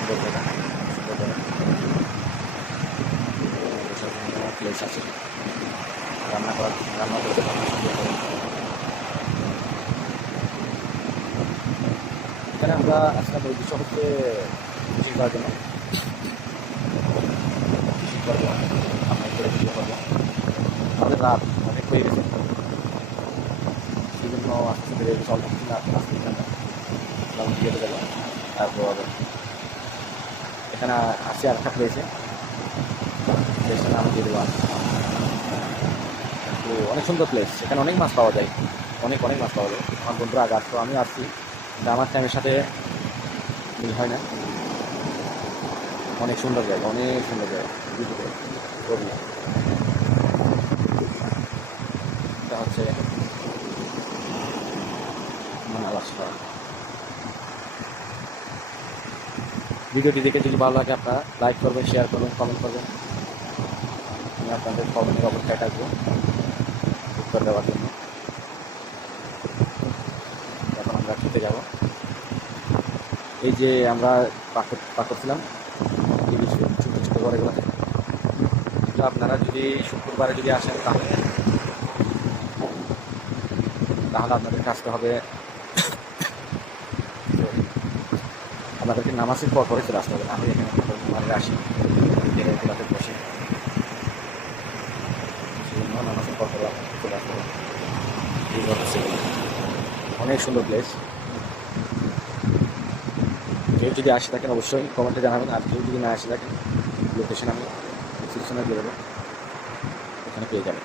সুন্দর জায়গা, সুন্দর জায়গা প্লেস আছে, রান্না করতে পারবেন সুন্দর করে। এখানে আমরা আসলাম ওই দৃশ্য হচ্ছে ফিশিং করার জন্য, ফিশিং করবো, আমরা করে ভিডিও করবো। আমাদের রাত অনেক হয়ে গেছে, সেই জন্য আস্তে ধীরে চল আসতে ভিডিওতে যাবো। তারপর এখানে আসছে আর একটা প্লেসে, প্লেসটার নাম দিয়ে দেবো। তো অনেক সুন্দর প্লেস, এখানে অনেক মাছ পাওয়া যায়, অনেক মাছ পাওয়া যায়। আমার বন্ধুরা আগে আসতো, আমি আসছি, কিন্তু আমার টাইমের সাথে মিল হয় না। অনেক সুন্দর জায়গা, অনেক সুন্দর জায়গা, করবি। এটা হচ্ছে মানালাসা। ভিডিওটি দেখে যদি ভালো লাগে আপনারা লাইক করবেন, শেয়ার করবেন, কমেন্ট করবেন। আমি আপনাদের কমেন্টের অপেক্ষায় থাকবো উত্তর দেওয়ার জন্য। এখন আমরা খেতে যাব। এই যে আমরা পাকড়ছিলাম ছোটো ছোটো ঘরেগুলোতে, এটা আপনারা যদি শুক্রবারে যদি আসেন তাহলে আপনাদের আসতে হবে, আপনাদেরকে নামাজের পর পরে চলে আসতে হবে। আমি এখানে ঘরে আসি এগুলোতে বসে, সেজন্য নামাজের পর পরে চলে আসতে হবে। এই হচ্ছে অনেক সুন্দর প্লেস। কেউ যদি আসে থাকেন অবশ্যই কমেন্টে জানাবেন, আর কেউ যদি না আসে থাকেন লোকেশন আমি ডিসক্রিপশনে দিয়ে দেবো, ওখানে পেয়ে যাবেন।